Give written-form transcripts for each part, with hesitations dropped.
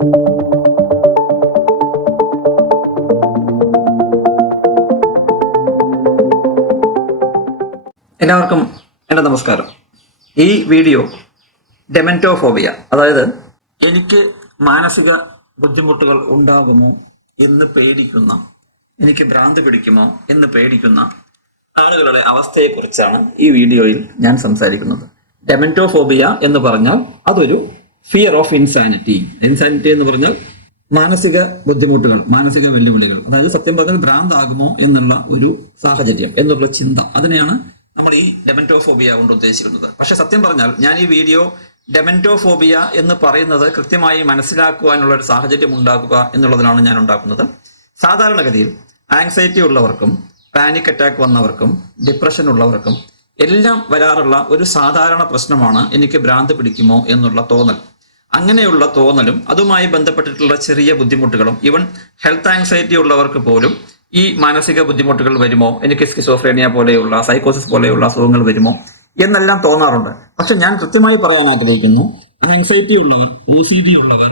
എല്ലാവർക്കും എൻ്റെ നമസ്കാരം. ഈ വീഡിയോ ഡെമൻറ്റോഫോബിയ, അതായത് എനിക്ക് മാനസിക ബുദ്ധിമുട്ടുകൾ ഉണ്ടാകുമോ എന്ന് പേടിക്കുന്ന, എനിക്ക് ഭ്രാന്ത് പിടിക്കുമോ എന്ന് പേടിക്കുന്ന ആളുകളുടെ അവസ്ഥയെക്കുറിച്ചാണ് ഈ വീഡിയോയിൽ ഞാൻ സംസാരിക്കുന്നത്. ഡെമൻറ്റോഫോബിയ എന്ന് പറഞ്ഞാൽ അതൊരു ഫിയർ ഓഫ് ഇൻസാനിറ്റി. ഇൻസാനിറ്റി എന്ന് പറഞ്ഞാൽ മാനസിക ബുദ്ധിമുട്ടുകൾ, മാനസിക വെല്ലുവിളികൾ, അതായത് സത്യം പറഞ്ഞാൽ ഭ്രാന്താകുമോ എന്നുള്ള ഒരു സാഹചര്യം, എന്നുള്ള ചിന്ത, അതിനെയാണ് നമ്മൾ ഈ ഡെമൻറ്റോഫോബിയ കൊണ്ട് ഉദ്ദേശിക്കുന്നത്. പക്ഷെ സത്യം പറഞ്ഞാൽ ഞാൻ ഈ വീഡിയോ ഡെമൻറ്റോഫോബിയ എന്ന് പറയുന്നത് കൃത്യമായി മനസ്സിലാക്കുവാനുള്ള ഒരു സാഹചര്യം ഉണ്ടാക്കുക എന്നുള്ളതിനാണ് ഞാൻ ഉണ്ടാക്കുന്നത്. സാധാരണഗതിയിൽ ആങ്സൈറ്റി ഉള്ളവർക്കും പാനിക് അറ്റാക്ക് വന്നവർക്കും ഡിപ്രഷൻ ഉള്ളവർക്കും എല്ലാം വരാറുള്ള ഒരു സാധാരണ പ്രശ്നമാണ് എനിക്ക് ഭ്രാന്ത് പിടിക്കുമോ എന്നുള്ള തോന്നൽ. അങ്ങനെയുള്ള തോന്നലും അതുമായി ബന്ധപ്പെട്ടിട്ടുള്ള ചെറിയ ബുദ്ധിമുട്ടുകളും, ഈവൻ ഹെൽത്ത് ആങ്സൈറ്റി ഉള്ളവർക്ക് പോലും ഈ മാനസിക ബുദ്ധിമുട്ടുകൾ വരുമോ, എനിക്ക് സ്കിസോഫ്രേനിയ പോലെയുള്ള, സൈക്കോസിസ് പോലെയുള്ള അസുഖങ്ങൾ വരുമോ എന്നെല്ലാം തോന്നാറുണ്ട്. പക്ഷെ ഞാൻ കൃത്യമായി പറയാൻ ആഗ്രഹിക്കുന്നു, ആങ്സൈറ്റി ഉള്ളവർ, OCD ഉള്ളവർ,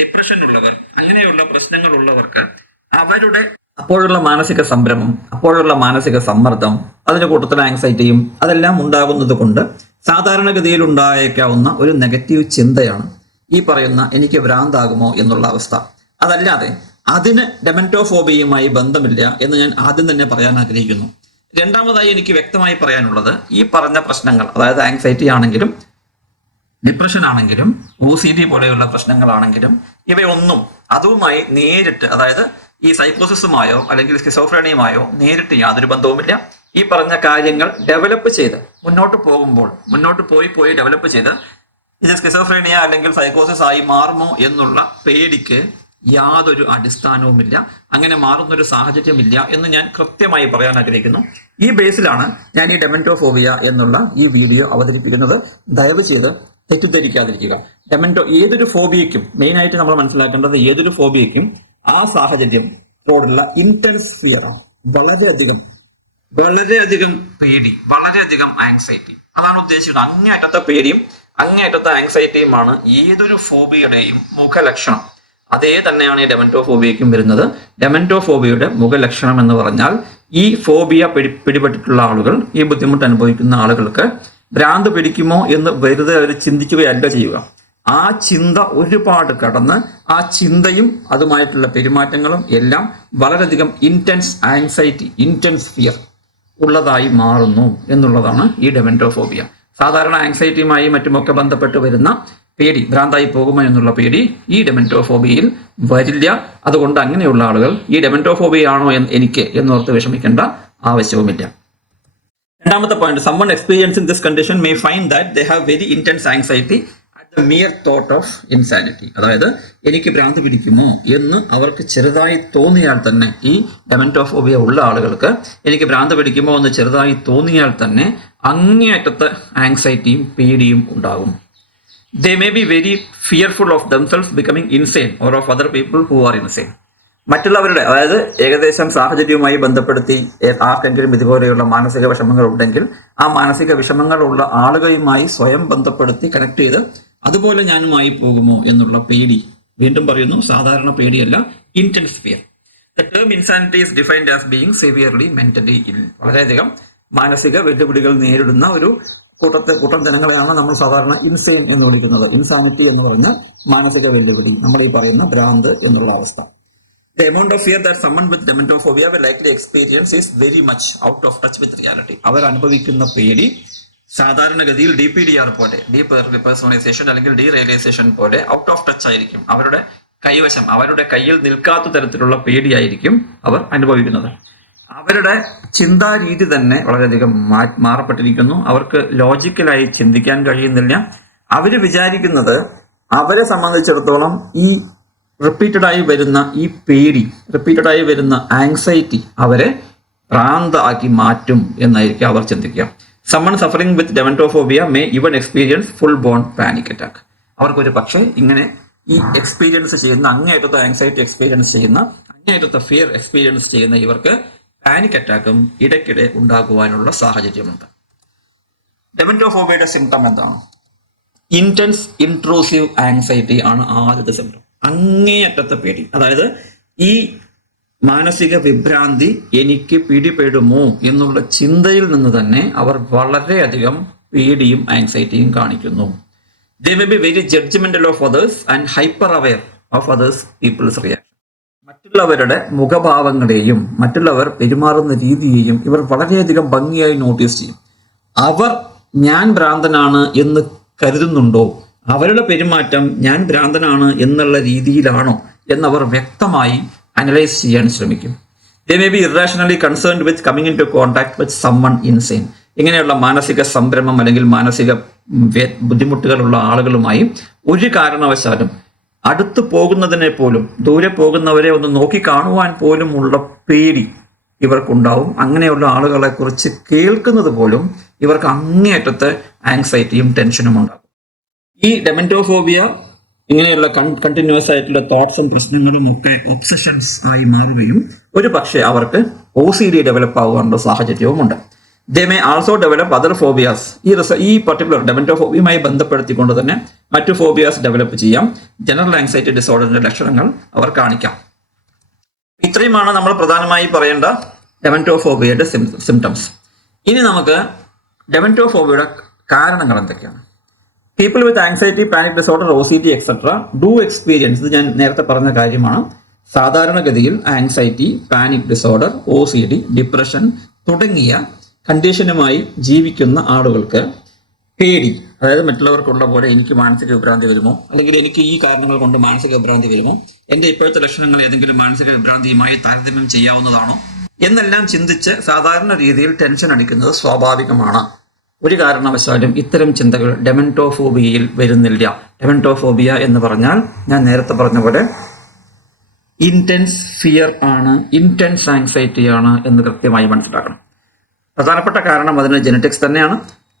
ഡിപ്രഷൻ ഉള്ളവർ, അങ്ങനെയുള്ള പ്രശ്നങ്ങൾ ഉള്ളവർക്ക് അവരുടെ അപ്പോഴുള്ള മാനസിക സംഭ്രമം, അപ്പോഴുള്ള മാനസിക സമ്മർദ്ദം, അതിന്റെ കൂട്ടത്തിൽ ആങ്സൈറ്റിയും അതെല്ലാം ഉണ്ടാകുന്നത് കൊണ്ട് സാധാരണഗതിയിൽ ഉണ്ടായേക്കാവുന്ന ഒരു നെഗറ്റീവ് ചിന്തയാണ് ഈ പറയുന്ന എനിക്ക് ഭ്രാന്താകുമോ എന്നുള്ള അവസ്ഥ. അതല്ലാതെ അതിന് ഡെമൻറ്റോഫോബിയയുമായി ബന്ധമില്ല എന്ന് ഞാൻ ആദ്യം തന്നെ പറയാൻ ആഗ്രഹിക്കുന്നു. രണ്ടാമതായി എനിക്ക് വ്യക്തമായി പറയാനുള്ളത്, ഈ പറഞ്ഞ പ്രശ്നങ്ങൾ, അതായത് ആങ്സൈറ്റി ആണെങ്കിലും ഡിപ്രഷൻ ആണെങ്കിലും OCD പോലെയുള്ള പ്രശ്നങ്ങളാണെങ്കിലും ഇവയൊന്നും അതുമായി നേരിട്ട്, അതായത് ഈ സൈക്കോസിസുമായോ അല്ലെങ്കിൽ സ്കിസോഫ്രേനിയുമായോ നേരിട്ട് യാതൊരു ബന്ധവുമില്ല. ഈ പറഞ്ഞ കാര്യങ്ങൾ ഡെവലപ്പ് ചെയ്ത് മുന്നോട്ട് പോയി ഡെവലപ്പ് ചെയ്ത് ഇത് സ്കിസോഫ്രേനിയ അല്ലെങ്കിൽ സൈക്കോസിസ് ആയി മാറുമോ എന്നുള്ള പേടിക്ക് യാതൊരു അടിസ്ഥാനവുമില്ല. അങ്ങനെ മാറുന്നൊരു സാഹചര്യമില്ല എന്ന് ഞാൻ കൃത്യമായി പറയാൻ ആഗ്രഹിക്കുന്നു. ഈ ബേസിലാണ് ഞാൻ ഈ ഡെമൻറ്റോഫോബിയ എന്നുള്ള ഈ വീഡിയോ അവതരിപ്പിക്കുന്നത്. ദയവ് ചെയ്ത് തെറ്റിദ്ധരിക്കാതിരിക്കുക. ഏതൊരു ഫോബിയയ്ക്കും മെയിനായിട്ട് നമ്മൾ മനസ്സിലാക്കേണ്ടത്, ഏതൊരു ഫോബിയയ്ക്കും ആ സാഹചര്യത്തോടുള്ള ഇന്റൻസ് ഫിയർ ആണ്. വളരെയധികം പേടി, വളരെയധികം ആങ്സൈറ്റി, അതാണ് ഉദ്ദേശിക്കുന്നത്. അങ്ങേയറ്റത്തെ പേടിയും അങ്ങേയറ്റത്തെ ആങ്സൈറ്റിയുമാണ് ഏതൊരു ഫോബിയുടെയും മുഖലക്ഷണം. അതേ തന്നെയാണ് ഈ ഡെമൻറ്റോഫോബിയയ്ക്കും വരുന്നത്. ഡെമൻറ്റോഫോബിയയുടെ മുഖലക്ഷണം എന്ന് പറഞ്ഞാൽ, ഈ ഫോബിയ പിടിപെട്ടിട്ടുള്ള ആളുകൾ, ഈ ബുദ്ധിമുട്ട് അനുഭവിക്കുന്ന ആളുകൾക്ക് ഭ്രാന്ത് പിടിക്കുമോ എന്ന് വെറുതെ അവർ ചിന്തിക്കുകയല്ല ചെയ്യുക. ആ ചിന്ത ഒരുപാട് കടന്ന് ആ ചിന്തയും അതുമായിട്ടുള്ള പെരുമാറ്റങ്ങളും എല്ലാം വളരെയധികം ഇന്റൻസ് ആങ്സൈറ്റി, ഇന്റൻസ് ഫിയർ ഉള്ളതായി മാറുന്നു എന്നുള്ളതാണ് ഈ ഡെമൻറ്റോഫോബിയ. സാധാരണ ആങ്സൈറ്റിയുമായി മറ്റുമൊക്കെ ബന്ധപ്പെട്ട് വരുന്ന പേടി, ഭ്രാന്തായി പോകുമോ എന്നുള്ള പേടി ഈ ഡെമൻറ്റോഫോബിയയിൽ വരില്ല. അതുകൊണ്ട് അങ്ങനെയുള്ള ആളുകൾ ഈ ഡെമൻറ്റോഫോബിയ ആണോ എനിക്ക് എന്നോർത്ത് വിഷമിക്കേണ്ട ആവശ്യവുമില്ല. രണ്ടാമത്തെ point, someone experiencing this condition may find that they have very intense anxiety at the mere thought of insanity. അതായത് എനിക്ക് ഭ്രാന്ത് പിടിക്കുമോ എന്ന് അവർക്ക് ചെറുതായി തോന്നിയാൽ തന്നെ, ഈ ഡെമൻറ്റോഫോബിയ ഉള്ള ആളുകൾക്ക് എനിക്ക് ഭ്രാന്ത് പിടിക്കുമോ എന്ന് ചെറുതായി തോന്നിയാൽ തന്നെ അങ്ങേയറ്റത്തെ ആങ്സൈറ്റിയും പേടിയും ഉണ്ടാകും. They may be very fearful of themselves becoming insane or of other people who are insane. മറ്റുള്ളവരുടെ, അതായത് ഏകദേശം സാഹചര്യവുമായി ബന്ധപ്പെടുത്തി ആർക്കെങ്കിലും ഇതുപോലെയുള്ള മാനസിക വിഷമങ്ങൾ ഉണ്ടെങ്കിൽ ആ മാനസിക വിഷമങ്ങളുള്ള ആളുകളുമായി സ്വയം ബന്ധപ്പെടുത്തി കണക്ട് ചെയ്ത് അതുപോലെ ഞാനുമായി പോകുമോ എന്നുള്ള പേടി. വീണ്ടും പറയുന്നു, സാധാരണ പേടിയല്ല, intense fear. The term insanity is defined as being severely mentally ill. വളരെയധികം മാനസിക വെല്ലുവിളികൾ നേരിടുന്ന ഒരു കൂട്ടം ജനങ്ങളെയാണ് നമ്മൾ സാധാരണ ഇൻസെയിൻ എന്ന് വിളിക്കുന്നത്. ഇൻസാനിറ്റി എന്ന് പറഞ്ഞാൽ മാനസിക വെല്ലുവിളി, നമ്മൾ ഈ പറയുന്ന ഭ്രാന്ത് എന്നുള്ള അവസ്ഥ. The amount of fear that someone with dementophobia will likely experience is very much out of touch with reality. അവർ അനുഭവിക്കുന്ന പേടി സാധാരണഗതിയിൽ DPDR പോലെ, ഡീപ്പ് പേഴ്സണലൈസേഷൻ അല്ലെങ്കിൽ ഡീറിയലൈസേഷൻ പോലെ ഔട്ട് ഓഫ് ടച്ച് ആയിരിക്കും. അവരുടെ കൈവശം, അവരുടെ കയ്യിൽ നിൽക്കാത്ത തരത്തിലുള്ള പേടിയായിരിക്കും അവർ അനുഭവിക്കുന്നത്. അവരുടെ ചിന്താ രീതി തന്നെ വളരെയധികം മാറപ്പെട്ടിരിക്കുന്നു. അവർക്ക് ലോജിക്കലായി ചിന്തിക്കാൻ കഴിയുന്നില്ല. അവർ വിചാരിക്കുന്നത്, അവരെ സംബന്ധിച്ചിടത്തോളം ഈ റിപ്പീറ്റഡായി വരുന്ന ഈ പേടി, റിപ്പീറ്റഡായി വരുന്ന ആങ്സൈറ്റി അവരെ ഭ്രാന്താക്കി മാറ്റും എന്നായിരിക്കും അവർ ചിന്തിക്കുക. Someone suffering with dementophobia may even experience full-blown panic attack. അവർക്കൊരു പക്ഷേ ഇങ്ങനെ ഈ എക്സ്പീരിയൻസ് ചെയ്യുന്ന, അങ്ങേയറ്റത്തെ ആങ്സൈറ്റി എക്സ്പീരിയൻസ് ചെയ്യുന്ന, അങ്ങേയറ്റത്തെ ഫിയർ എക്സ്പീരിയൻസ് ചെയ്യുന്ന ഇവർക്ക് പാനിക് അറ്റാക്കും ഇടയ്ക്കിടെ ഉണ്ടാകുവാനുള്ള സാഹചര്യമുണ്ട്. ഡെമൻറ്റോഫോബിയയുടെ സിംറ്റം എന്താണ്? ഇന്റൻസ് ഇൻട്രൂസീവ് ആങ്സൈറ്റി ആണ് ആദ്യത്തെ സിംറ്റം. അങ്ങേയറ്റത്തെ പേടി. അതായത് ഈ മാനസിക വിഭ്രാന്തി എനിക്ക് പിടിപെടുമോ എന്നുള്ള ചിന്തയിൽ നിന്ന് തന്നെ അവർ വളരെയധികം പേടിയും ആങ്സൈറ്റിയും കാണിക്കുന്നു. They may be very judgmental of others and hyper aware of others people's reaction. മറ്റുള്ളവരുടെ മുഖഭാവങ്ങളെയും മറ്റുള്ളവർ പെരുമാറുന്ന രീതിയെയും ഇവർ വളരെയധികം ഭംഗിയായി നോട്ടീസ് ചെയ്യും. അവർ ഞാൻ ഭ്രാന്തനാണ് എന്ന് കരുതുന്നുണ്ടോ, അവരുടെ പെരുമാറ്റം ഞാൻ ഭ്രാന്തനാണ് എന്നുള്ള രീതിയിലാണോ എന്നവർ വ്യക്തമായി അനലൈസ് ചെയ്യാൻ ശ്രമിക്കും. They may be irrationally concerned with coming into contact with someone insane. ഇങ്ങനെയുള്ള മാനസിക സംഭ്രമം അല്ലെങ്കിൽ മാനസിക ബുദ്ധിമുട്ടുകളുള്ള ആളുകളുമായി ഒരു കാരണവശാലും അടുത്ത് പോകുന്നതിനെ പോലും, ദൂരെ പോകുന്നവരെ ഒന്ന് നോക്കി കാണുവാൻ പോലും ഉള്ള പേടി ഇവർക്കുണ്ടാവും. അങ്ങനെയുള്ള ആളുകളെ കുറിച്ച് കേൾക്കുന്നത് പോലും ഇവർക്ക് അങ്ങേയറ്റത്തെ ആങ്സൈറ്റിയും ടെൻഷനും ഉണ്ടാകും. ഈ ഡെമന്റോഫോബിയ ഇങ്ങനെയുള്ള കണ്ടിന്യൂസ് ആയിട്ടുള്ള തോട്ട്സും പ്രശ്നങ്ങളും ഒക്കെ ഒബ്സഷൻസ് ആയി മാറുകയും ഒരു പക്ഷേ അവർക്ക് OCD ഡെവലപ്പ് ആകാനുള്ള സാഹചര്യവുമുണ്ട്. They may also develop other phobias. ഈ പർട്ടിക്കുലർ ഡെമന്റോഫോബിയുമായി ബന്ധപ്പെടുത്തിക്കൊണ്ട് തന്നെ മറ്റു ഫോബിയാസ് ഡെവലപ്പ് ചെയ്യാം. ജനറൽ ആങ്സൈറ്റി ഡിസോർഡറിന്റെ ലക്ഷണങ്ങൾ അവർ കാണിക്കാം. ഇത്രയുമാണ് നമ്മൾ പ്രധാനമായി പറയേണ്ട ഡെമന്റോഫോബിയയുടെ സിംറ്റംസ്. ഇനി നമുക്ക് ഡെമന്റോഫോബിയയുടെ കാരണങ്ങൾ എന്തൊക്കെയാണ്? People with anxiety, panic disorder, OCD etcetera do experience, ഇത് ഞാൻ നേരത്തെ പറഞ്ഞ കാര്യമാണ്. സാധാരണഗതിയിൽ anxiety, panic disorder, OCD, depression തുടങ്ങിയ കണ്ടീഷനുമായി ജീവിക്കുന്ന ആളുകൾക്ക് പേടി, അതായത് മറ്റുള്ളവർക്കുള്ള പോലെ എനിക്ക് മാനസിക വിഭ്രാന്തി വരുമോ, അല്ലെങ്കിൽ എനിക്ക് ഈ കാരണങ്ങൾ കൊണ്ട് മാനസിക വിഭ്രാന്തി വരുമോ, എൻ്റെ ഇപ്പോഴത്തെ ലക്ഷണങ്ങൾ ഏതെങ്കിലും മാനസിക വിഭ്രാന്തിയുമായി താരതമ്യം ചെയ്യാവുന്നതാണോ എന്നെല്ലാം ചിന്തിച്ച് സാധാരണ രീതിയിൽ ടെൻഷൻ അടിക്കുന്നത് സ്വാഭാവികമാണ്. ഒരു കാരണവശാലും ഇത്തരം ചിന്തകൾ ഡെമന്റോഫോബിയയിൽ വരുന്നില്ല. ഡെമന്റോഫോബിയ എന്ന് പറഞ്ഞാൽ ഞാൻ നേരത്തെ പറഞ്ഞ പോലെ ഇൻറ്റൻസ് ഫിയർ ആണ്, ഇൻറ്റൻസ് ആങ്സൈറ്റി ആണ് എന്ന് കൃത്യമായി മനസ്സിലാക്കണം. പ്രധാനപ്പെട്ട കാരണം അതിന് ജെനറ്റിക്സ് തന്നെയാണ്.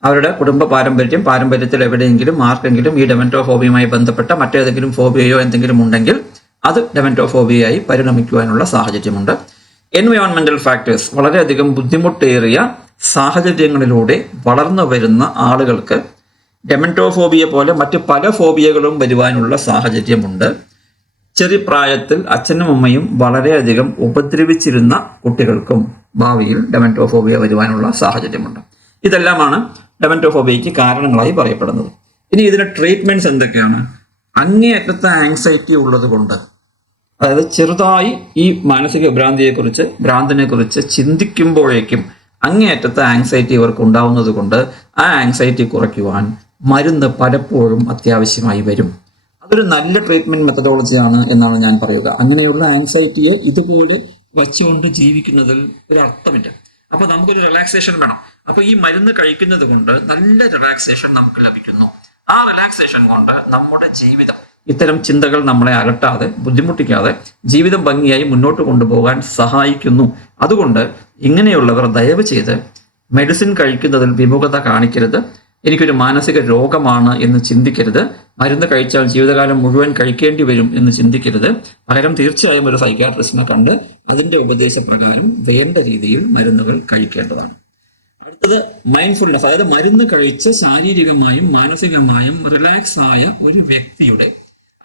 അവരുടെ കുടുംബ പാരമ്പര്യത്തിൽ എവിടെയെങ്കിലും ആർക്കെങ്കിലും ഈ ഡെമന്റോഫോബിയുമായി ബന്ധപ്പെട്ട മറ്റേതെങ്കിലും ഫോബിയയോ എന്തെങ്കിലും ഉണ്ടെങ്കിൽ അത് ഡെമന്റോഫോബിയയായി പരിണമിക്കുവാനുള്ള സാഹചര്യമുണ്ട്. എൻവയോൺമെന്റൽ ഫാക്ടേഴ്സ്, വളരെയധികം ബുദ്ധിമുട്ടേറിയ സാഹചര്യങ്ങളിലൂടെ വളർന്നു വരുന്ന ആളുകൾക്ക് ഡെമന്റോഫോബിയ പോലെ മറ്റ് പല ഫോബിയകളും വരുവാനുള്ള സാഹചര്യമുണ്ട്. ചെറിയ പ്രായത്തിൽ അച്ഛനും അമ്മയും വളരെയധികം ഉപദ്രവിച്ചിരുന്ന കുട്ടികൾക്കും ഭാവിയിൽ ഡെമന്റോഫോബിയ വരുവാനുള്ള സാഹചര്യമുണ്ട്. ഇതെല്ലാമാണ് ഡെമന്റോഫോബിയയ്ക്ക് കാരണങ്ങളായി പറയപ്പെടുന്നത്. ഇനി ഇതിന് ട്രീറ്റ്മെന്റ്സ് എന്തൊക്കെയാണ്? അങ്ങേയറ്റത്തെ ആങ്സൈറ്റി ഉള്ളത് കൊണ്ട്, അതായത് ചെറുതായി ഈ മാനസിക ഭ്രാന്തിനെ കുറിച്ച് ചിന്തിക്കുമ്പോഴേക്കും അങ്ങേയറ്റത്തെ ആങ്സൈറ്റി ഇവർക്ക് ഉണ്ടാവുന്നത് കൊണ്ട് ആ ആങ്സൈറ്റി കുറയ്ക്കുവാൻ മരുന്ന് പലപ്പോഴും അത്യാവശ്യമായി വരും. അതൊരു നല്ല ട്രീറ്റ്മെന്റ് മെത്തഡോളജിയാണ് എന്നാണ് ഞാൻ പറയുക. അങ്ങനെയുള്ള ആങ്സൈറ്റിയെ ഇതുപോലെ വച്ചുകൊണ്ട് ജീവിക്കുന്നതിൽ ഒരു അർത്ഥമില്ല. അപ്പൊ നമുക്കൊരു റിലാക്സേഷൻ വേണം. അപ്പൊ ഈ മരുന്ന് കഴിക്കുന്നത് കൊണ്ട് നല്ല റിലാക്സേഷൻ നമുക്ക് ലഭിക്കുന്നു. ആ റിലാക്സേഷൻ കൊണ്ട് നമ്മുടെ ജീവിതം ഇത്തരം ചിന്തകൾ നമ്മളെ അലട്ടാതെ, ബുദ്ധിമുട്ടിക്കാതെ ജീവിതം ഭംഗിയായി മുന്നോട്ട് കൊണ്ടുപോകാൻ സഹായിക്കുന്നു. അതുകൊണ്ട് ഇങ്ങനെയുള്ളവർ ദയവ് ചെയ്ത് മെഡിസിൻ കഴിക്കുന്നതിൽ വിമുഖത കാണിക്കരുത്. എനിക്കൊരു മാനസിക രോഗമാണ് എന്ന് ചിന്തിക്കരുത്. മരുന്ന് കഴിച്ചാൽ ജീവിതകാലം മുഴുവൻ കഴിക്കേണ്ടി വരും എന്ന് ചിന്തിക്കരുത്. പകരം തീർച്ചയായും ഒരു സൈക്യാട്രിസ്റ്റിനെ കണ്ട് അതിന്റെ ഉപദേശപ്രകാരം വേണ്ട രീതിയിൽ മരുന്നുകൾ കഴിക്കേണ്ടതാണ്. അടുത്തത് മൈൻഡ്ഫുൾനെസ്, അതായത് മരുന്ന് കഴിച്ച് ശാരീരികമായും മാനസികമായും റിലാക്സ് ആയ ഒരു വ്യക്തിയുടെ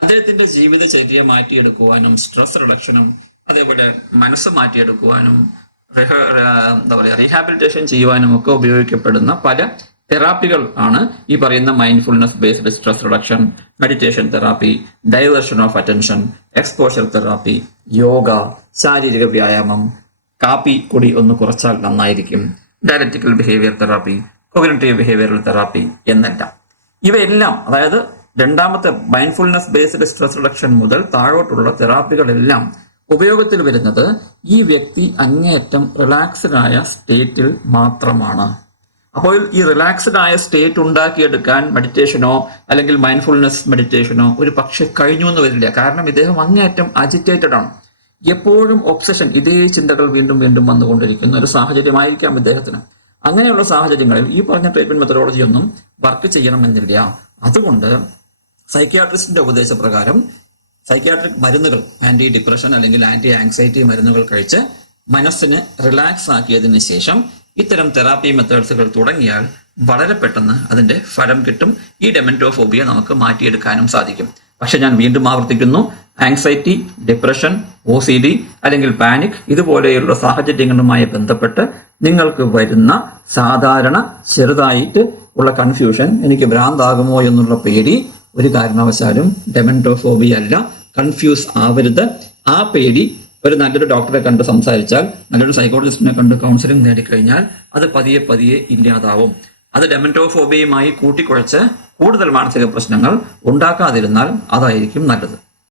അദ്ദേഹത്തിന്റെ ജീവിതചര്യ മാറ്റിയെടുക്കുവാനും സ്ട്രെസ് റിഡക്ഷനും അതേപോലെ മനസ്സ് മാറ്റിയെടുക്കുവാനും റീഹാബിലിറ്റേഷൻ ചെയ്യുവാനും ഒക്കെ ഉപയോഗിക്കപ്പെടുന്ന പല തെറാപ്പികൾ ആണ് ഈ പറയുന്ന mindfulness based stress reduction, meditation therapy, diversion of attention, exposure therapy, yoga, ശാരീരിക വ്യായാമം, കാപ്പി കുടി ഒന്ന് കുറച്ചാൽ നന്നായിരിക്കും, dialectical behaviour therapy, cognitive behavioural therapy എന്നെല്ലാം. ഇവയെല്ലാം, അതായത് രണ്ടാമത്തെ മൈൻഡ്ഫുൾനെസ് ബേസ്ഡ് സ്ട്രെസ് റിഡക്ഷൻ മുതൽ താഴോട്ടുള്ള തെറാപ്പികളെല്ലാം ഉപയോഗത്തിൽ വരുന്നത് ഈ വ്യക്തി അങ്ങേയറ്റം റിലാക്സ്ഡ് ആയ സ്റ്റേറ്റിൽ മാത്രമാണ്. അപ്പോൾ ഈ റിലാക്സ്ഡ് ആയ സ്റ്റേറ്റ് ഉണ്ടാക്കിയെടുക്കാൻ മെഡിറ്റേഷനോ അല്ലെങ്കിൽ മൈൻഡ്ഫുൾനെസ് മെഡിറ്റേഷനോ ഒരു പക്ഷെ കഴിഞ്ഞു എന്ന് വരില്ല. കാരണം ഇദ്ദേഹം അങ്ങേയറ്റം അജിറ്റേറ്റഡ് ആണ്. എപ്പോഴും ഒബ്സഷൻ, ഇതേ ചിന്തകൾ വീണ്ടും വീണ്ടും വന്നുകൊണ്ടിരിക്കുന്ന ഒരു സാഹചര്യമായിരിക്കാം ഇദ്ദേഹത്തിന്. അങ്ങനെയുള്ള സാഹചര്യങ്ങളിൽ ഈ പറഞ്ഞ ട്രീറ്റ്മെന്റ് മെത്തഡോളജി ഒന്നും വർക്ക് ചെയ്യണമെന്നില്ല. അതുകൊണ്ട് സൈക്യാട്രിസ്റ്റിന്റെ ഉപദേശപ്രകാരം സൈക്യാട്രിക് മരുന്നുകൾ, ആന്റി ഡിപ്രഷൻ അല്ലെങ്കിൽ ആന്റി ആങ്സൈറ്റി മരുന്നുകൾ കഴിച്ച് മനസ്സിനെ റിലാക്സ് ആക്കിയതിന് ശേഷം ഇത്തരം തെറാപ്പി മെത്തേഡ്സുകൾ തുടങ്ങിയാൽ വളരെ പെട്ടെന്ന് അതിന്റെ ഫലം കിട്ടും. ഈ ഡെമന്റോഫോബിയ നമുക്ക് മാറ്റിയെടുക്കാനും സാധിക്കും. പക്ഷെ ഞാൻ വീണ്ടും ആവർത്തിക്കുന്നു, ആങ്സൈറ്റി, ഡിപ്രഷൻ, OCD അല്ലെങ്കിൽ പാനിക് ഇതുപോലെയുള്ള സാഹചര്യങ്ങളുമായി ബന്ധപ്പെട്ട് നിങ്ങൾക്ക് വരുന്ന സാധാരണ ചെറുതായിട്ട് ഉള്ള കൺഫ്യൂഷൻ, എനിക്ക് ഭ്രാന്താകുമോ എന്നുള്ള പേടി ഒരു കാരണവശാലും ഡെമൻറ്റോഫോബിയ അല്ല. കൺഫ്യൂസ് ആവരുത്. ആ പേടി ഒരു നല്ലൊരു ഡോക്ടറെ കണ്ട് സംസാരിച്ചാൽ, നല്ലൊരു സൈക്കോളജിസ്റ്റിനെ കണ്ട് കൗൺസിലിംഗ് നേടിക്കഴിഞ്ഞാൽ അത് പതിയെ പതിയെ ഇല്ലാതാവും. അത് ഡെമൻറ്റോഫോബിയയുമായി കൂട്ടിക്കുഴച്ച് കൂടുതൽ മാനസിക പ്രശ്നങ്ങൾ ഉണ്ടാക്കാതിരുന്നാൽ അതായിരിക്കും നല്ലത്.